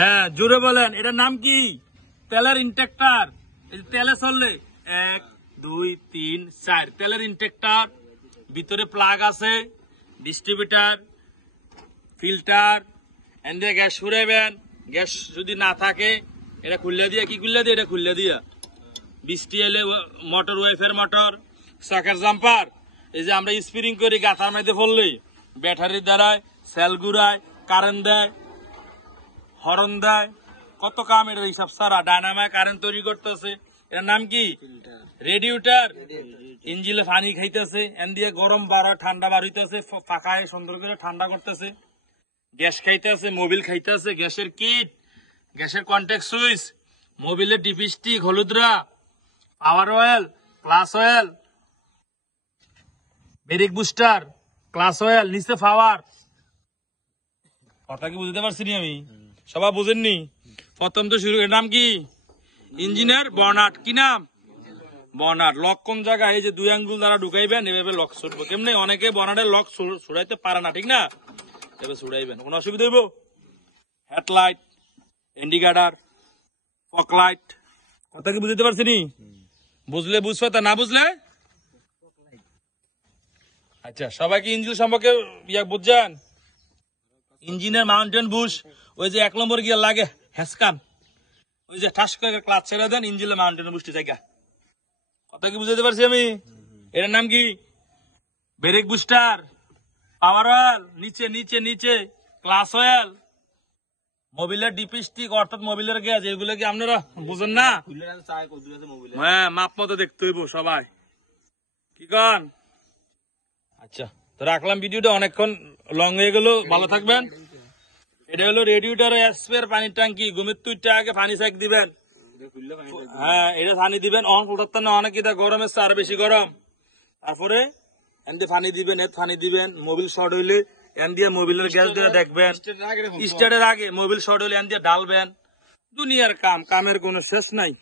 হ্যাঁ জোরে বলেন, এটার নাম কি? তেলের ইনটেক্টর। তেলে চললে 1 2 3 4 তেলের ইনটেক্টর। ভিতরে প্লাগ আছে, ডিস্ট্রিবিউটার, ফিল্টার, এন্ড গ্যাস ফুরাইবেন। গ্যাস যদি না থাকে এটা খুললে দিয়া, কি খুললে দিয়ে, এটা খুললে দিয়া বৃষ্টি এলে motor, wifi motor, socket jumper. এই যে আমরা স্প্রিং করি গাথার মধ্যে পড়লেই ব্যাটারির দ্বারায় সেল ঘুরায়, কারেন্ট দেয়, হরন দেয়, কত কাম এটা হিসাব সারা। ডায়নামাইট কারেন্ট তৈরি করতেছে। এর নাম কি? রেডিয়েটর। ইঞ্জিলে পানি খাইতেছে, এন দিয়ে গরম বার ঠান্ডা বার হইতেছে, ফাঁকায় সুন্দর করে ঠান্ডা করতেছে। গ্যাস খাইতেছে, মোবিল খাইতেছে, গ্যাসের কিট, গ্যাসের কন্ট্যাক্ট সুইচ, মোবিলের ডিপিস্টিক, হলুদরা, power oil, clutch oil, brake booster, clutch oil, নিচে পাওয়ার। কথা কি বুঝতে পারছি নি আমি? সবাই বুঝেননি? প্রথম তো শুরু, এর নাম কি? ইঞ্জিনের বর্নাট। কি নাম? বর্নাট। লক কোন জায়গায়? এই যে 2 আঙ্গুল দ্বারা ঢুকাইবেন, এভাবে লক ছুটবো। কেমনি? অনেকে বর্নাটের লক ছুড়াইতে পারে না, ঠিক না? এভাবে ছুড়াইবেন, কোন অসুবিধা হইব? Headlight, indicator, fog light. কথা কি বুঝতে পারছি নি? বুঝলে বুঝবে, তা না বুঝলে? আচ্ছা, সবাই কি ইঞ্জিন সম্পর্কে বুঝছেন? ইঞ্জিনের মাউন্টেন বুশ, ওই যে 1 নম্বর গিয়ার লাগে হ্যাসকান, ওই যে ঠাস করে ক্লাচ ছেড়ে দেন, ইঞ্জিনের মাউন্টেন বুশটি জায়গা। কথা কি বুঝতে পারছি আমি? এটার নাম কি? ব্রেক বুস্টার, পাওয়ার অয়েল, নিচে নিচে নিচে ক্লাস অয়েল, মোবিলের ডিপিস্টিক অর্থাৎ মোবিলের গ্যাস। এগুলো কি আপনারা বুঝেন না? হ্যাঁ, মাপ মতো দেখতে হইব সবাই। কি কন? আচ্ছা, তো রাখলাম ভিডিওটা, অনেকক্ষণ লং হয়ে গেল। ভালো থাকবেন। এটা হলো রেডিয়েটর স্পেয়ার পানির ট্যাঙ্কি। ঘুমের তুইটা আগে পানি চেক দিবেন। হ্যাঁ, এটা পানি দিবেন অন করতে না, অনেক এটা গরমের চেয়ে আরো বেশি গরম। তারপরে এমনি পানি দিবেন, এর পানি দিবেন। মোবিল শর্ট হইলে এন দিয়ে মোবিলের গ্যাস দিয়ে দেখবেন। স্টার্টের আগে মোবিল শর্ট হইলে এন দিয়ে ডালবেন। দুনিয়ার কাম, কামের কোনো শেষ নাই।